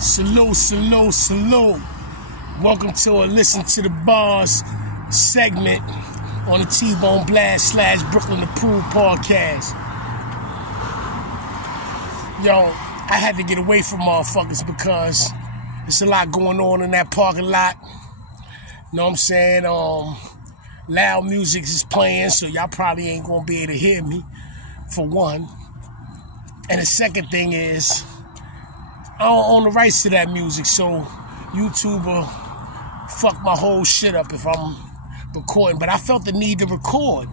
Salute, salute, salute. Welcome to a Listen to the Bars segment on the Teebone Blast / Brooklyn Approved podcast. Yo, I had to get away from motherfuckers because there's a lot going on in that parking lot. You know what I'm saying? Loud music is playing, so y'all probably ain't gonna be able to hear me, for one. And the second thing is, I don't own the rights to that music, so YouTube will fuck my whole shit up if I'm recording. But I felt the need to record.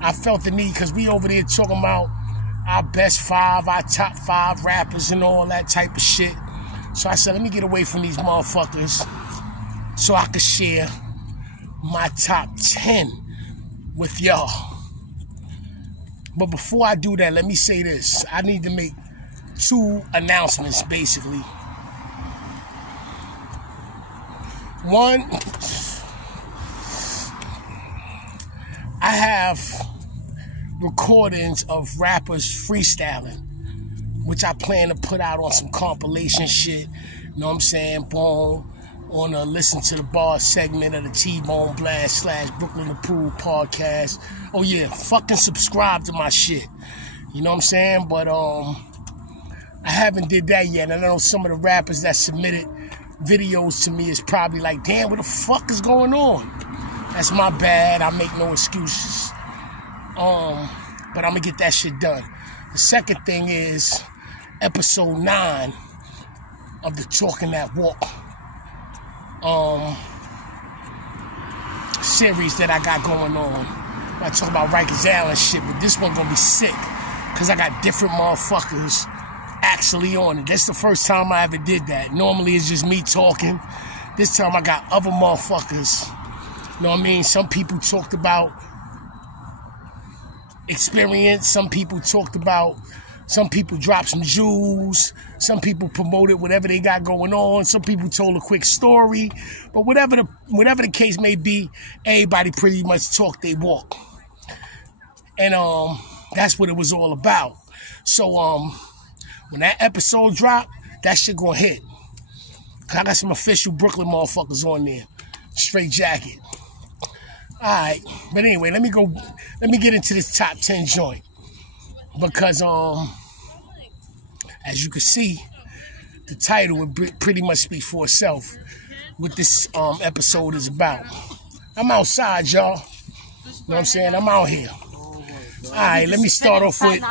I felt the need because we over there talking about our best 5, our top 5 rappers and all that type of shit. So I said, let me get away from these motherfuckers so I could share my top 10 with y'all. But before I do that, let me say this. I need to make 2 announcements, basically. One, I have recordings of rappers freestyling, which I plan to put out on some compilation shit. You know what I'm saying? Boom. On a Listen to the Bar segment of the Teebone Blast / Brooklyn Approved podcast. Oh yeah, fucking subscribe to my shit. You know what I'm saying? But I haven't did that yet. And I know some of the rappers that submitted videos to me is probably like, damn, what the fuck is going on? That's my bad. I make no excuses. But I'm gonna get that shit done. The second thing is episode 9 of the Talking That Walk series that I got going on. I talk about Rikers Island shit, but this one gonna be sick because I got different motherfuckers actually on it. That's the first time I ever did that. Normally it's just me talking. This time I got other motherfuckers. You know what I mean? Some people talked about experience. Some people dropped some jewels. Some people promoted whatever they got going on. Some people told a quick story. But whatever the case may be, everybody pretty much talked they walk. And that's what it was all about. So when that episode dropped, that shit gonna hit. I got some official Brooklyn motherfuckers on there. Straight jacket. Alright. But anyway, let me get into this top 10 joint. Because as you can see, the title would pretty much speak for itself what this episode is about. I'm outside, y'all. You know what I'm saying? I'm out here. Alright, let me start off with...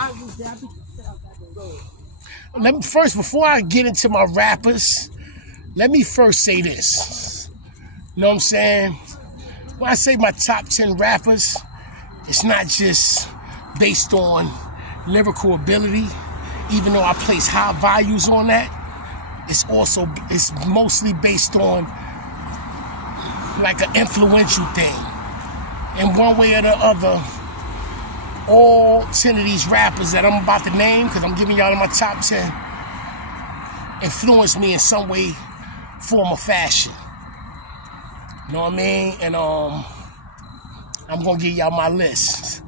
before I get into my rappers, let me first say this. You know what I'm saying? When I say my top 10 rappers, it's not just based on lyrical ability, even though I place high values on that. It's mostly based on like an influential thing. In one way or the other, all 10 of these rappers that I'm about to name, because I'm giving y'all my top 10, influenced me in some way, form, or fashion. You know what I mean? And I'm going to give y'all my list.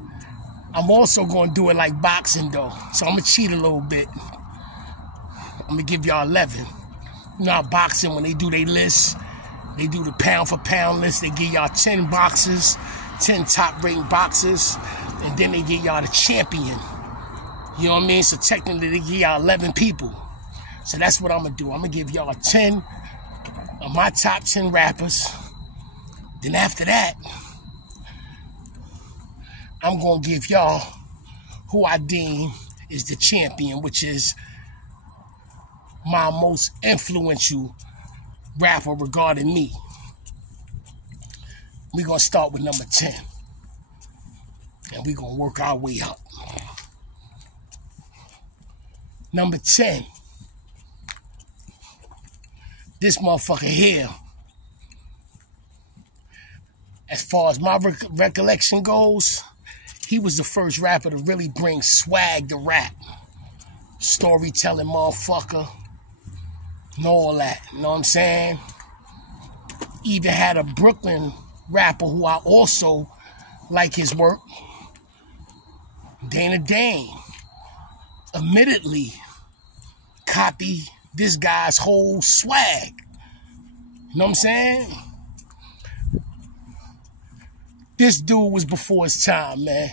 I'm also going to do it like boxing, though. So I'm going to cheat a little bit. I'm going to give y'all 11. You know how boxing, when they do their list, they do the pound for pound list. They give y'all 10 boxers, 10 top-rated boxers, and then they give y'all the champion. You know what I mean? So technically, they give y'all 11 people. So that's what I'm going to do. I'm going to give y'all 10 of my top 10 rappers. Then after that, I'm going to give y'all who I deem is the champion, which is my most influential rapper regarding me. We're going to start with number 10. And we're going to work our way up. Number 10. This motherfucker here, as far as my recollection goes, he was the first rapper to really bring swag to rap. Storytelling motherfucker. And all that. You know what I'm saying? Even had a Brooklyn rapper who I also like his work. Dana Dane. Admittedly, copy this guy's whole swag. You know what I'm saying? This dude was before his time, man.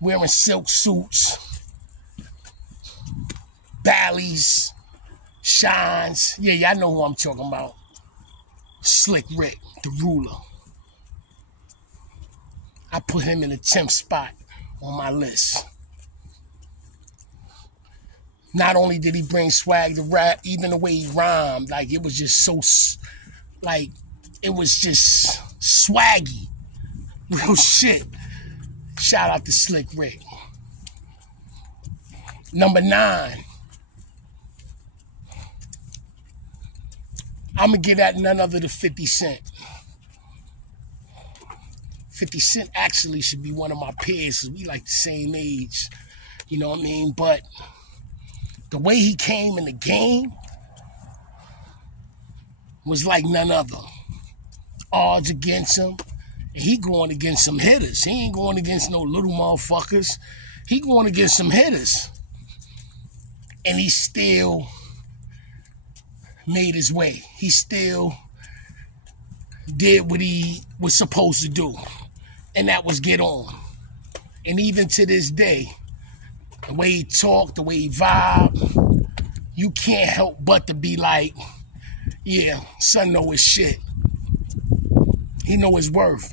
Wearing silk suits, Bally's, shines. Yeah, I know who I'm talking about. Slick Rick, the ruler. I put him in the 10th spot on my list. Not only did he bring swag to rap, even the way he rhymed, like it was just so, like, it was just swaggy. Real shit. Shout out to Slick Rick. Number 9. I'm going to give that none other than 50 Cent. 50 Cent actually should be one of my peers because we like the same age. You know what I mean? But the way he came in the game was like none other. Odds against him. And he going against some hitters. He ain't going against no little motherfuckers. He going against some hitters. And he still made his way. He still did what he was supposed to do. And that was get on. And even to this day, the way he talked, the way he vibed, you can't help but to be like, yeah, son know his shit. He know his worth.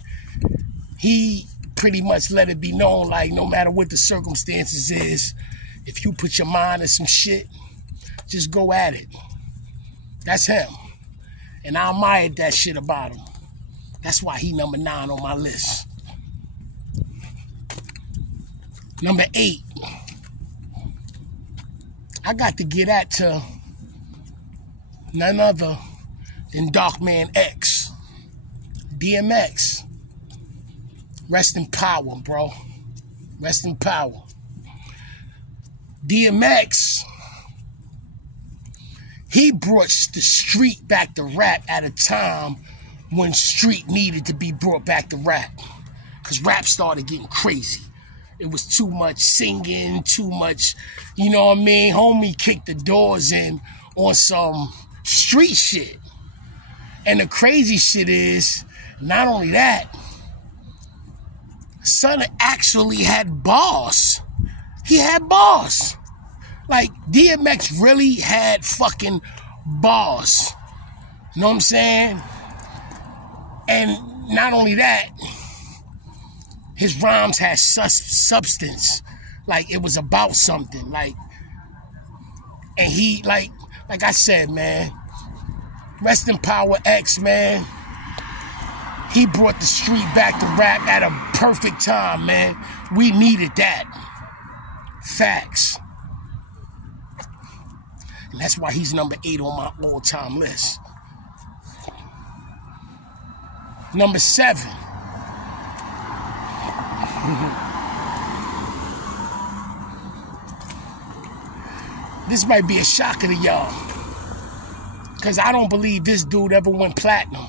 He pretty much let it be known, like, no matter what the circumstances is, if you put your mind to some shit, just go at it. That's him. And I admired that shit about him. That's why he number 9 on my list. Number 8. I got to get that to none other than Darkman X. DMX. Rest in power, bro. Rest in power. DMX, he brought the street back to rap at a time when street needed to be brought back to rap. Because rap started getting crazy. It was too much singing, too much, you know what I mean? Homie kicked the doors in on some street shit. And the crazy shit is, not only that, son actually had bars. He had bars. Like, DMX really had fucking bars. You know what I'm saying? And not only that, his rhymes had substance. Like, it was about something. Like, and he, like I said, man, rest in power X, man. He brought the street back to rap at a perfect time, man. We needed that. Facts. And that's why he's number 8 on my all-time list. Number 7. This might be a shocker to y'all. Because I don't believe this dude ever went platinum.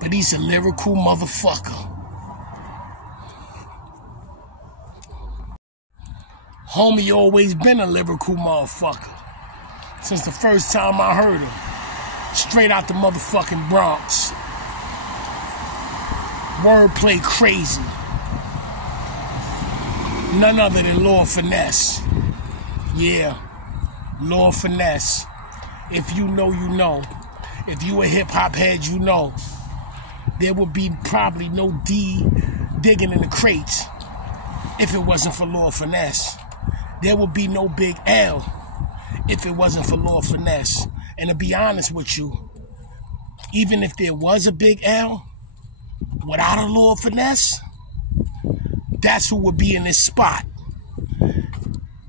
But he's a lyrical motherfucker. Homie always been a lyrical motherfucker. Since the first time I heard him. Straight out the motherfucking Bronx. Wordplay crazy. None other than Lord Finesse. Yeah, Lord Finesse. If you know, you know. If you a hip-hop head, you know. There would be probably no D digging in the crates if it wasn't for Lord Finesse. There would be no Big L if it wasn't for Lord Finesse. And to be honest with you, even if there was a Big L, without a Lord Finesse, that's who would be in this spot.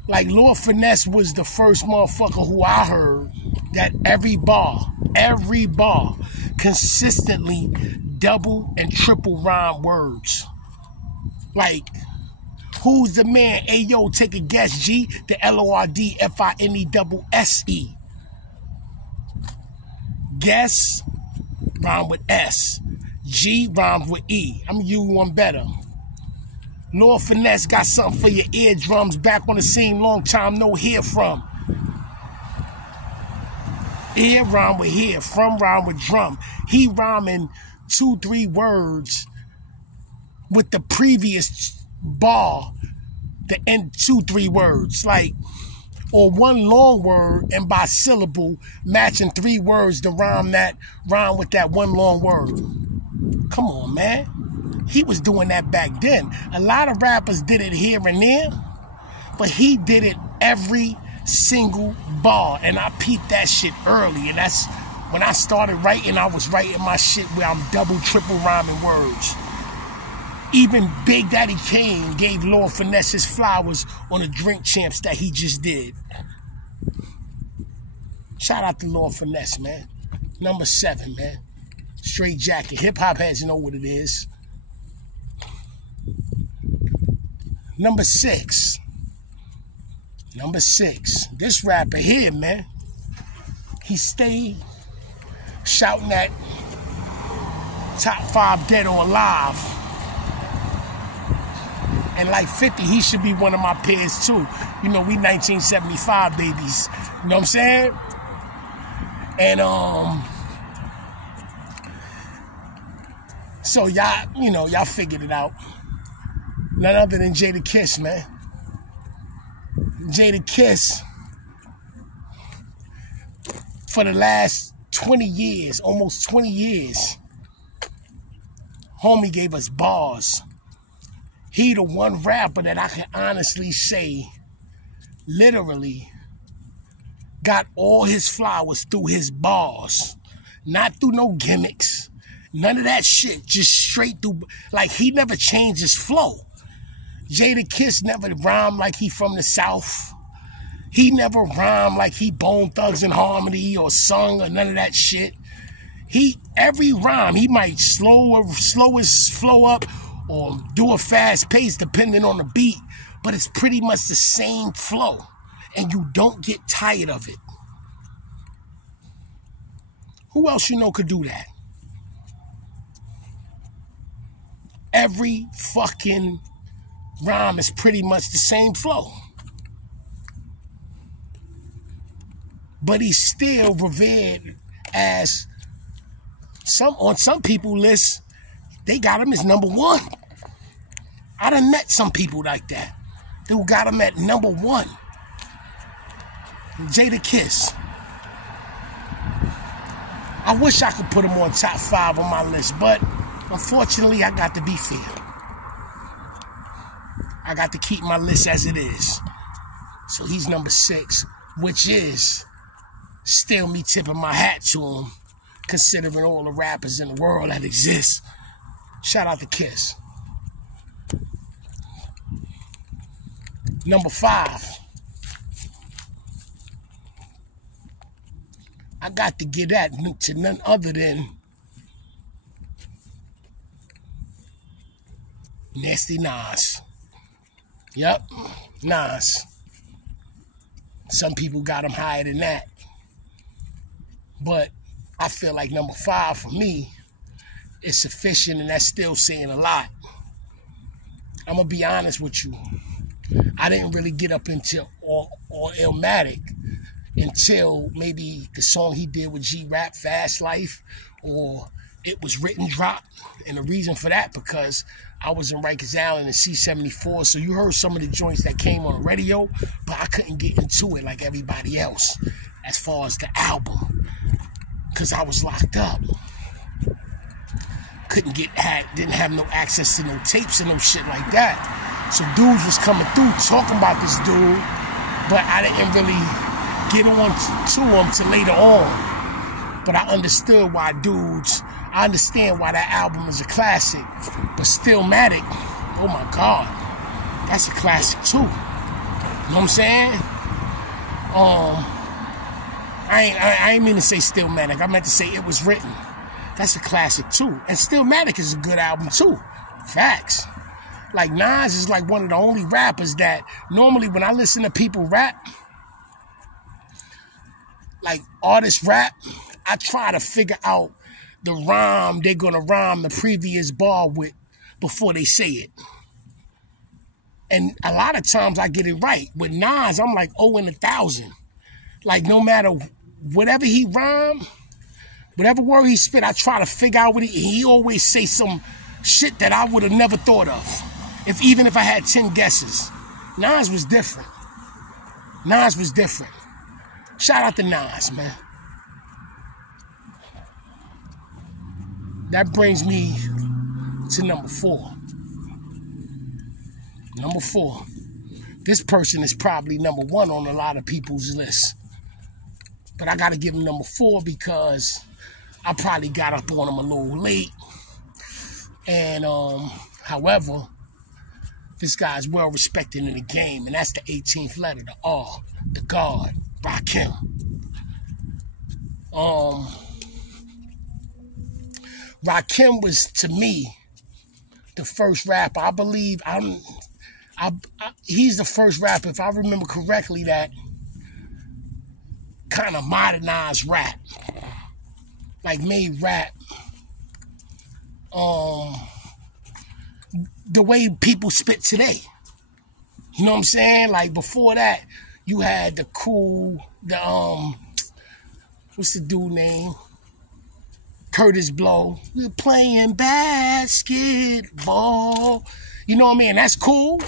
Like, Lord Finesse was the first motherfucker who I heard that every bar, consistently double and triple rhyme words. Like, who's the man? Hey, yo, take a guess, G. The LORDFINESSE. Guess rhyme with S. G rhymes with E. I'm gonna give you one better. Lord Finesse got something for your eardrums. Back on the scene, long time no hear from. Ear rhyme with here, from rhyme with drum. He rhyming 2-3 words with the previous bar, the end 2-3 words, like, or one long word and by syllable matching 3 words to rhyme with that one long word. Come on, man. He was doing that back then. A lot of rappers did it here and there, but he did it every single bar, and I peeped that shit early, and that's when I started writing. I was writing my shit where I'm double, triple rhyming words. Even Big Daddy Kane gave Lord Finesse his flowers on the Drink Champs that he just did. Shout out to Lord Finesse, man. Number 7, man. Straight jacket. Hip-hop heads know what it is. Number 6. Number 6. This rapper here, man. He stayed shouting at top 5 dead or alive. And like 50, he should be one of my peers too. You know, we 1975 babies. You know what I'm saying? And so y'all, you know, y'all figured it out. None other than D.I.T.C, man. D.I.T.C, for the last 20 years, almost 20 years, homie gave us bars. He the one rapper that I can honestly say, literally, got all his flowers through his bars. Not through no gimmicks. None of that shit. Just straight through. Like, he never changed his flow. D.I.T.C never rhymed like he from the South. He never rhymed like he Bone Thugs and Harmony or sung or none of that shit. Every rhyme, he might slow his flow up or do a fast pace depending on the beat, but it's pretty much the same flow, and you don't get tired of it. Who else you know could do that? Every fucking rhyme is pretty much the same flow. But he's still revered as, on some people's lists, they got him as number 1. I done met some people like that. Who got him at number 1. D.I.T.C. I wish I could put him on top 5 on my list, but unfortunately I got to be fair. I got to keep my list as it is. So he's number 6, which is still me tipping my hat to him, considering all the rappers in the world that exist. Shout out to Kiss. Number 5. I got to give that to none other than Nasty Nas. Yep, Nas. Some people got him higher than that. But I feel like number 5 for me is sufficient, and that's still saying a lot. I'm going to be honest with you. I didn't really get up into or Illmatic until maybe the song he did with G-Rap, Fast Life, or It Was Written Drop. And the reason for that, because I was in Rikers Island in C-74, so you heard some of the joints that came on the radio, but I couldn't get into it like everybody else as far as the album, because I was locked up. Didn't have no access to no tapes and no shit like that. So dudes was coming through talking about this dude, but I didn't really get on to him till later on. But I understood why I understand why that album is a classic. But Stillmatic, oh my God, that's a classic too. You know what I'm saying? I ain't mean to say Stillmatic. I meant to say It Was Written. That's a classic too. And Stillmatic is a good album too. Facts. Like, Nas is like one of the only rappers that normally when I listen to people rap, like artists rap, I try to figure out the rhyme they're gonna rhyme the previous bar with before they say it. And a lot of times I get it right. With Nas, I'm like 0 in 1,000. Like, no matter whatever he rhymed, whatever word he spit, I try to figure out what he always say some shit that I would have never thought of. Even if I had 10 guesses. Nas was different. Nas was different. Shout out to Nas, man. That brings me to number 4. Number 4. This person is probably number 1 on a lot of people's list. But I got to give him number 4 because I probably got up on him a little late. And, however, this guy's well respected in the game. And that's the 18th letter, the R, the God, Rakim. Rakim was, to me, the first rapper. I believe he's the first rapper, if I remember correctly, that kind of modernized rap. Like made rap the way people spit today. You know what I'm saying? Like before that, you had the what's the dude name? Curtis Blow. We're playing basketball. You know what I mean? That's cool.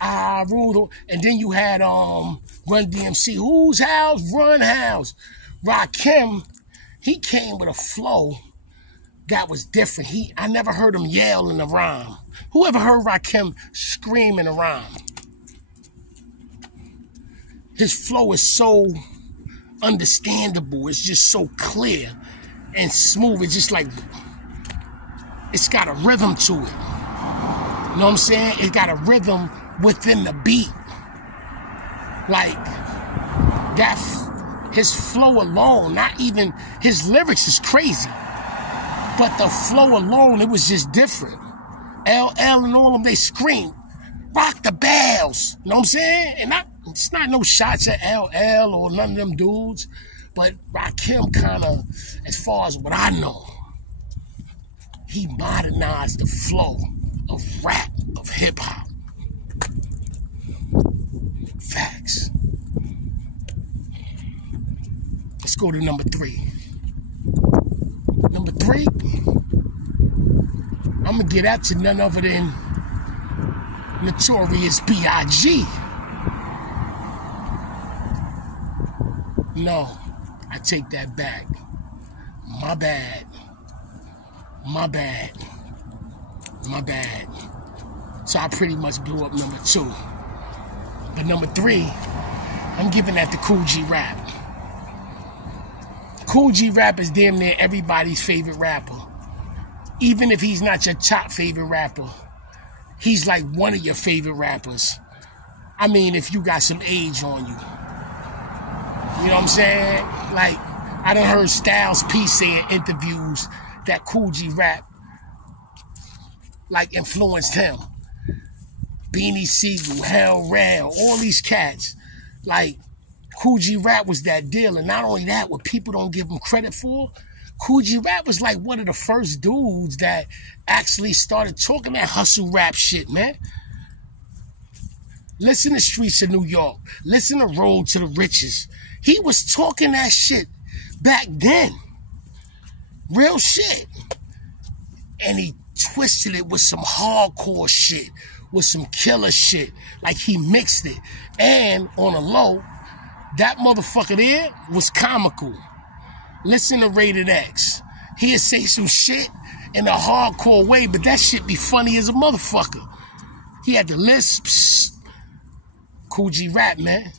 I rule. And then you had Run DMC. Whose house? Run house. Rakim, he came with a flow that was different. I never heard him yell in a rhyme. Who ever heard Rakim scream in a rhyme? His flow is so understandable. It's just so clear and smooth. It's just like, it's got a rhythm to it. You know what I'm saying? It got a rhythm within the beat. Like, his flow alone, not even, his lyrics is crazy. But the flow alone, it was just different. LL and all of them, they scream, rock the bells. You know what I'm saying? And it's not no shots at LL or none of them dudes. But Rakim kind of, as far as what I know, he modernized the flow of rap, of hip-hop. Facts. Let's go to number 3. Number 3, I'm going to get that to none other than Notorious B.I.G. No, I take that back. My bad. So I pretty much blew up number 2. But number 3, I'm giving that to Kool G Rap. Kool G Rap is damn near everybody's favorite rapper. Even if he's not your top favorite rapper, he's like one of your favorite rappers. I mean, if you got some age on you. You know what I'm saying? Like, I done heard Styles P say in interviews that Kool G Rap, like, influenced him. Beanie Siegel, Hell Rell, all these cats. Like, Kool G Rap was that deal. And not only that, what people don't give him credit for, Kool G Rap was like one of the first dudes that actually started talking that hustle rap shit, man. Listen to Streets of New York. Listen to Road to the Riches. He was talking that shit back then. Real shit. And he twisted it with some hardcore shit, with some killer shit. Like he mixed it. And on a low, that motherfucker there was comical. Listen to Rated X. He'll say some shit in a hardcore way, but that shit be funny as a motherfucker. He had the lisps. Kool G Rap, man.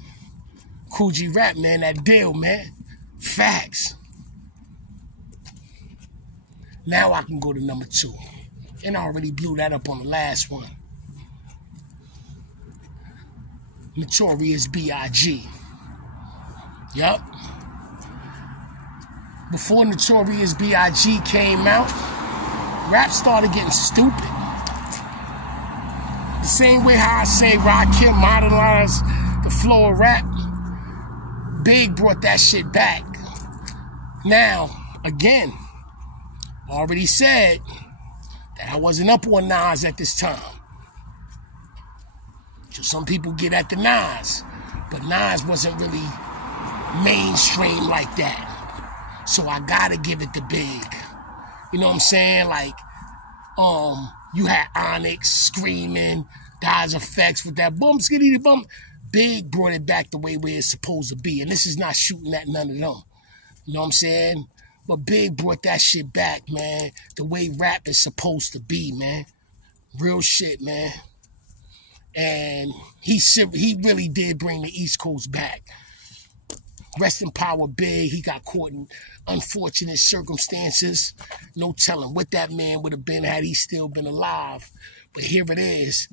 Kool G Rap, man. That deal, man. Facts. Now I can go to number 2. And I already blew that up on the last one. Notorious B.I.G. Yup. Before Notorious B.I.G. came out, rap started getting stupid. The same way how I say Rakim modernized the flow of rap, Big brought that shit back. Now, again, already said that I wasn't up on Nas at this time. So some people get at the Nas, but Nas wasn't really mainstream like that. So I gotta give it to Big. You know what I'm saying? Like, you had Onyx screaming, Dodge Effects with that bump, skitty bump. Big brought it back the way where it's supposed to be. And this is not shooting at none of them. You know what I'm saying? But Big brought that shit back, man. The way rap is supposed to be, man. Real shit, man. And he really did bring the East Coast back. Rest in power, Big. He got caught in unfortunate circumstances. No telling what that man would have been had he still been alive. But here it is.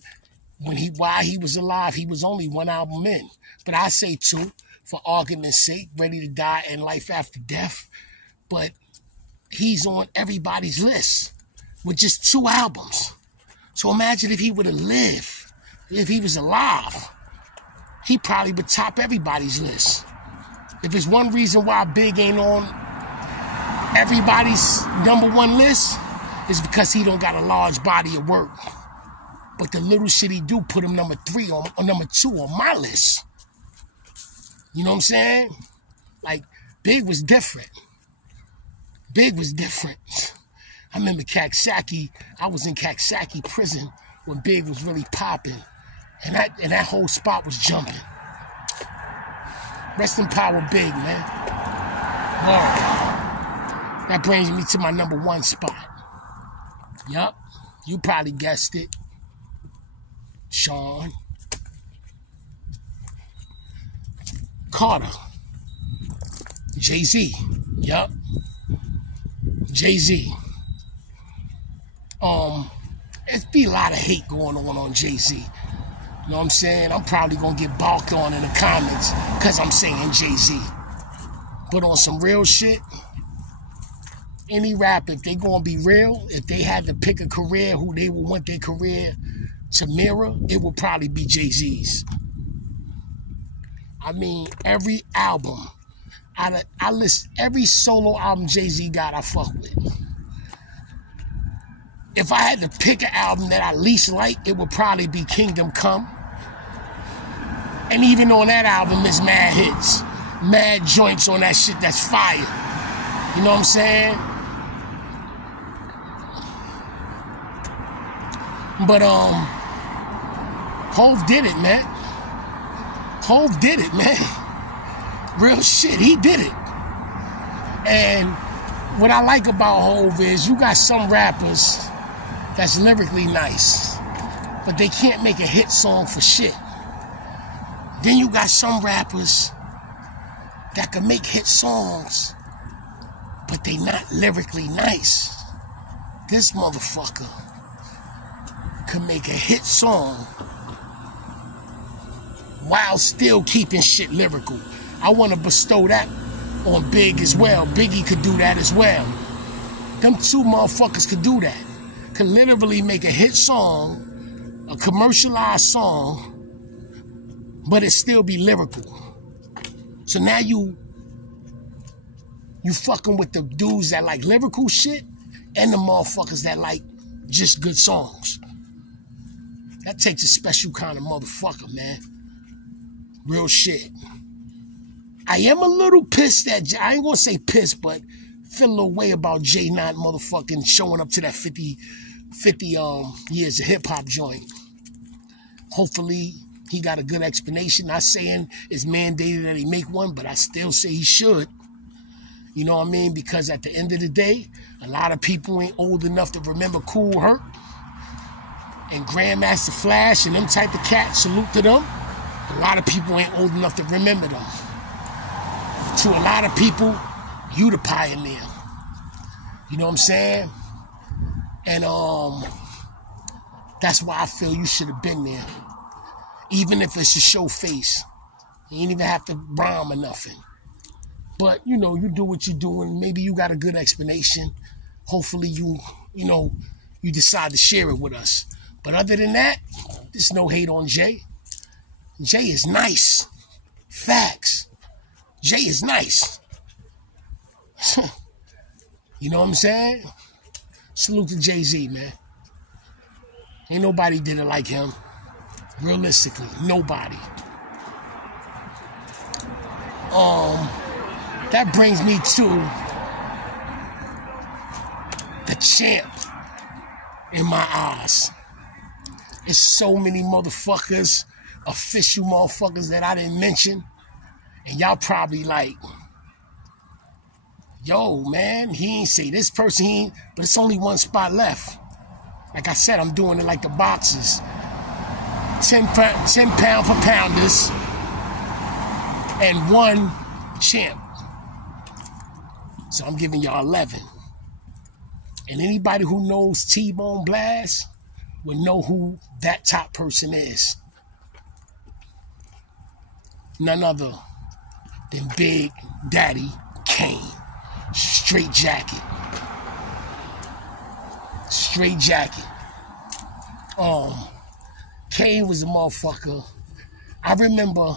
While he was alive, he was only one album in. But I say two, for argument's sake, Ready to Die and Life After Death. But he's on everybody's list with just 2 albums. So imagine if he would have lived, if he was alive, he probably would top everybody's list. If it's one reason why Big ain't on everybody's #1 list, it's because he don't got a large body of work. But the little shit he do put him #3 or #2 on my list. You know what I'm saying? Like, Big was different. Big was different. I remember Kaksaki. I was in Kaksaki prison when Big was really popping. And that whole spot was jumping. Rest in power, Big, man. Word. That brings me to my #1 spot. Yup. You probably guessed it. Sean Carter. Jay-Z. Yup. Jay-Z. There's be a lot of hate going on Jay-Z. You know what I'm saying? I'm probably gonna get balked on in the comments because I'm saying Jay-Z. But on some real shit, any rapper, if they gonna be real, if they had to pick a career who they would want their career to mirror, it would probably be Jay-Z's. I mean, every album, I list every solo album Jay-Z got, I fuck with. If I had to pick an album that I least like, it would probably be Kingdom Come. And even on that album, there's mad hits, mad joints on that shit that's fire. You know what I'm saying? But Hov did it, man. Hov did it, man. Real shit, he did it. And what I like about Hov is you got some rappers that's lyrically nice, but they can't make a hit song for shit. Then you got some rappers that can make hit songs, but they not lyrically nice. This motherfucker can make a hit song while still keeping shit lyrical. I want to bestow that on Big as well. Biggie could do that as well. Them 2 motherfuckers could do that. Could literally make a hit song, a commercialized song, but it still be lyrical. So now you fucking with the dudes that like lyrical shit and the motherfuckers that like just good songs. That takes a special kind of motherfucker, man. Real shit. I am a little pissed at Jay. I ain't gonna say pissed, but feel a little way about Jay not motherfucking showing up to that 50 years of hip-hop joint. Hopefully, he got a good explanation. Not saying it's mandated that he make one, but I still say he should. You know what I mean? Because at the end of the day, a lot of people ain't old enough to remember Kool Herc and Grandmaster Flash and them type of cats. Salute to them. A lot of people ain't old enough to remember them. To a lot of people, you the pioneer. You know what I'm saying? And that's why I feel you should have been there. Even if it's to show face. You ain't even have to rhyme or nothing. But, you know, you do what you're doing. Maybe you got a good explanation. Hopefully you decide to share it with us. But other than that, there's no hate on Jay. Jay is nice. Facts. Jay is nice. You know what I'm saying? Salute to Jay-Z, man. Ain't nobody did it like him. Realistically, nobody. That brings me to the champ in my eyes. It's so many motherfuckers, official motherfuckers that I didn't mention. And y'all probably like, yo, man, he ain't say this person, he ain't, but it's only one spot left. Like I said, I'm doing it like the boxers. 10 pound for pounders and one champ. So I'm giving y'all 11. And anybody who knows Teebone Blast will know who that top person is. None other than Big Daddy Kane. Straight jacket. Straight jacket. Kane was a motherfucker. I remember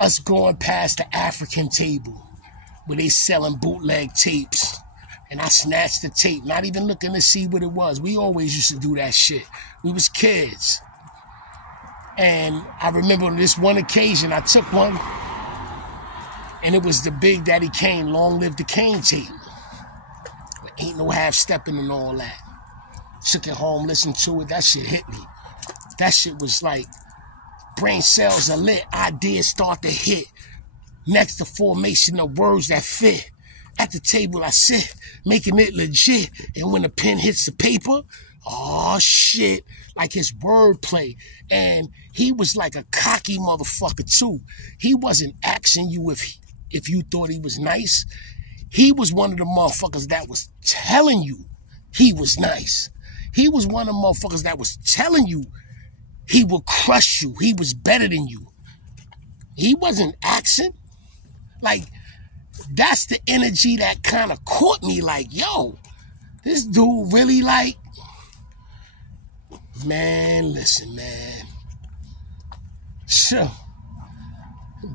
us going past the African table where they selling bootleg tapes. And I snatched the tape, not even looking to see what it was. We always used to do that shit. We was kids. And I remember on this one occasion, I took one, and it was the Big Daddy Kane, Long Live the Kane tape. But ain't no half-stepping and all that. Took it home, listened to it, that shit hit me. That shit was like, brain cells are lit, ideas start to hit. Next, the formation of words that fit. At the table I sit, making it legit. And when the pen hits the paper, oh shit, like his wordplay. And he was like a cocky motherfucker too. He wasn't asking you if you thought he was nice. He was one of the motherfuckers that was telling you he was nice. He was one of the motherfuckers that was telling you he would crush you. He was better than you. He wasn't asking. Like, that's the energy that kind of caught me like, yo, this dude really like, man, listen, man. Sure.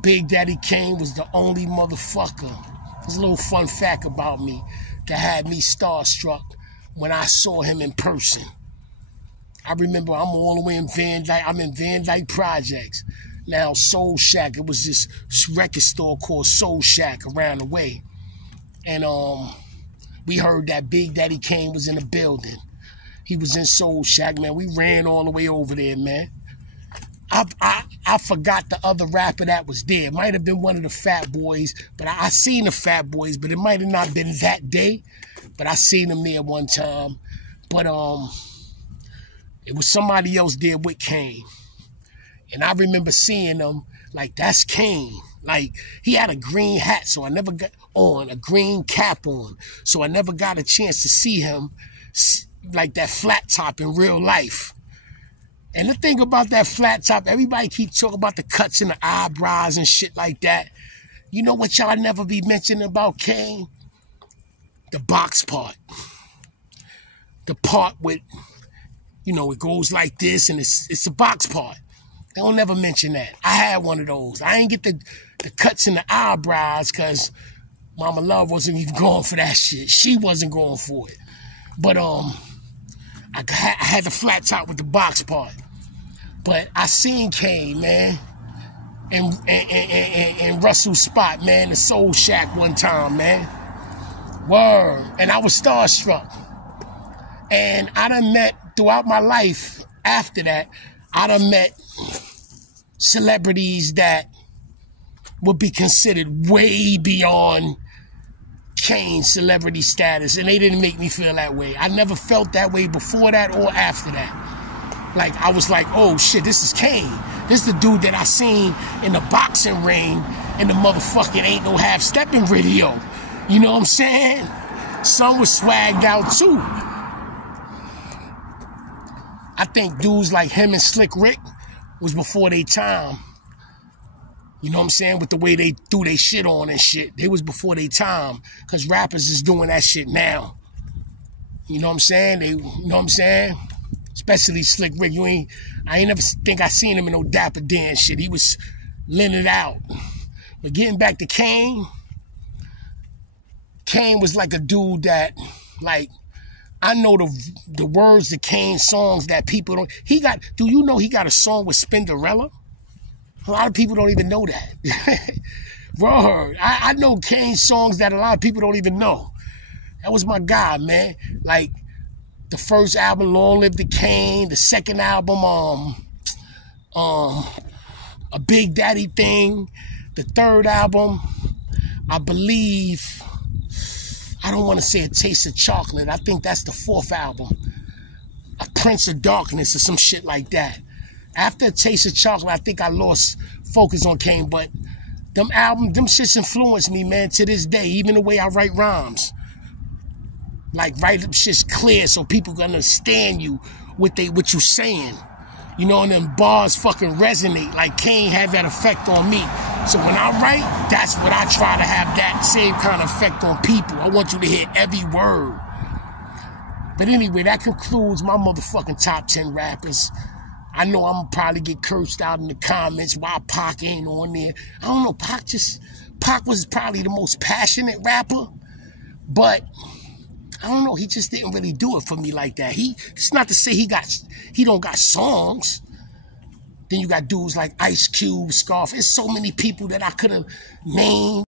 Big Daddy Kane was the only motherfucker. There's a little fun fact about me that had me starstruck when I saw him in person. I remember I'm all the way in Van Dyke. I'm in Van Dyke Projects. Now Soul Shack, it was this record store called Soul Shack around the way. And we heard that Big Daddy Kane was in the building. He was in Soul Shack, man. We ran all the way over there, man. I forgot the other rapper that was there. It might have been one of the Fat Boys, but I seen the Fat Boys, but it might have not been that day. But I seen them there one time. But it was somebody else there with Kane. And I remember seeing him, like, that's Kane. Like, he had a green hat, so I never got on, a green cap on. So I never got a chance to see him like that flat top in real life. And the thing about that flat top, everybody keep talking about the cuts in the eyebrows and shit like that. You know what y'all never be mentioning about Kane? The box part. The part with, you know, it goes like this and it's a box part. They don't never mention that. I had one of those. I ain't get the cuts in the eyebrows because Mama Love wasn't even going for that shit. She wasn't going for it. But I had the flat top with the box part. But I seen Kane, man, and Russell's spot, man, the Soul Shack one time, man. Word. And I was starstruck. And I done met, throughout my life after that, I done met celebrities that would be considered way beyond Kane's celebrity status, and they didn't make me feel that way. I never felt that way before that or after that. Like, I was like, oh shit, this is Kane. This is the dude that I seen in the boxing ring in the motherfucking Ain't No Half Stepping video. You know what I'm saying? Some was swagged out too. I think dudes like him and Slick Rick was before their time. You know what I'm saying? With the way they threw their shit on and shit. They was before their time. Because rappers is doing that shit now. You know what I'm saying? You know what I'm saying? Especially Slick Rick. I ain't never think I seen him in no Dapper Dan shit. He was letting it out. But getting back to Kane. Kane was like a dude that, like, I know the words to Kane songs that people don't. Do you know he got a song with Spinderella? A lot of people don't even know that. Word. I know Kane songs that a lot of people don't even know. That was my guy, man. Like, the first album, Long Live the Kane. The second album, A Big Daddy Thing. The third album, I believe, I don't want to say A Taste of Chocolate. I think that's the fourth album. A Prince of Darkness or some shit like that. After A Taste of Chocolate, I think I lost focus on Kane, but them shits influenced me, man, to this day. Even the way I write rhymes. Like, write them shits clear so people can understand you, what you saying. You know, and them bars fucking resonate. Like, Kane had that effect on me. So when I write, that's what I try to have, that same kind of effect on people. I want you to hear every word. But anyway, that concludes my motherfucking top 10 rappers. I know I'm gonna probably get cursed out in the comments why Pac ain't on there. I don't know, Pac was probably the most passionate rapper, but I don't know, he just didn't really do it for me like that. It's not to say he don't got songs. Then you got dudes like Ice Cube, Scarf. There's so many people that I could have named.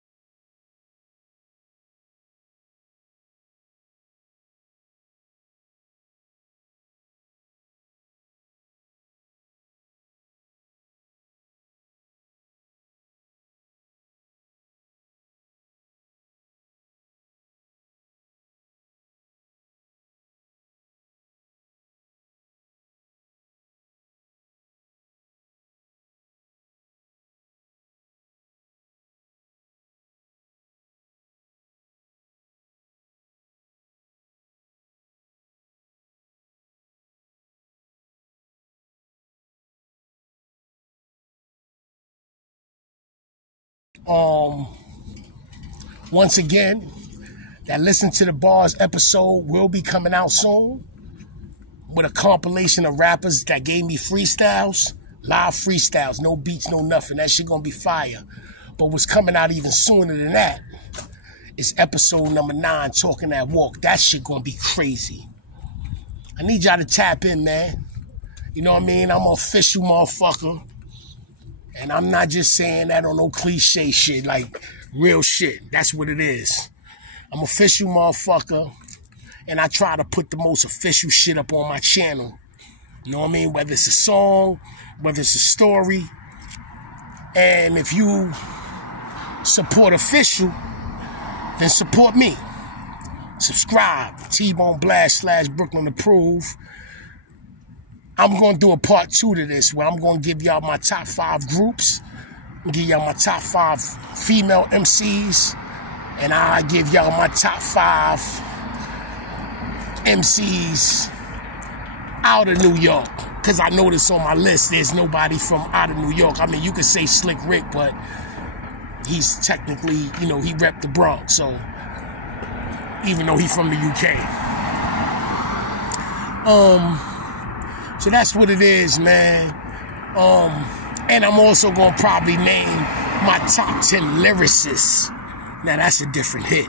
Once again, that Listen to the Bars episode will be coming out soon with a compilation of rappers that gave me freestyles, live freestyles, no beats, no nothing. That shit gonna be fire. But what's coming out even sooner than that is episode number 9, Talking That Walk. That shit gonna be crazy. I need y'all to tap in, man. You know what I mean? I'm an official motherfucker. And I'm not just saying that on no cliche shit, like real shit. That's what it is. I'm an official motherfucker, and I try to put the most official shit up on my channel. You know what I mean? Whether it's a song, whether it's a story. And if you support official, then support me. Subscribe. Teebone Blast / Brooklyn Approve. I'm going to do a part 2 to this where I'm going to give y'all my top 5 groups. I'm going to give y'all my top 5 female MCs. And I give y'all my top 5 MCs out of New York. Because I noticed on my list there's nobody from out of New York. I mean, you could say Slick Rick, but he's technically, you know, he repped the Bronx. So, even though he's from the UK. So that's what it is, man. And I'm also going to probably name my top 10 lyricists. Now, that's a different hit.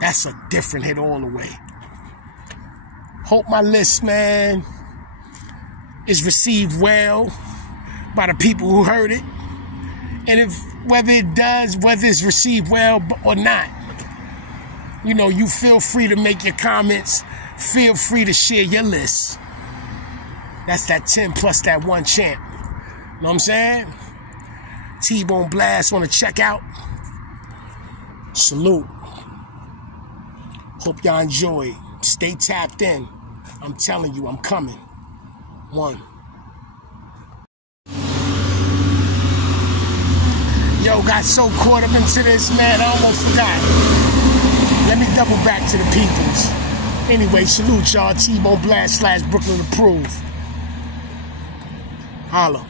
That's a different hit all the way. Hope my list, man, is received well by the people who heard it. And whether it's received well or not, you know, you feel free to make your comments. Feel free to share your list. That's that 10 plus that 1 champ. Know what I'm saying? Teebone Blast want to check out. Salute. Hope y'all enjoy. Stay tapped in. I'm telling you, I'm coming. 1. Yo, got so caught up into this, man, I almost forgot. Let me double back to the peoples. Anyway, salute y'all. Teebone Blast / Brooklyn Approve. Holla.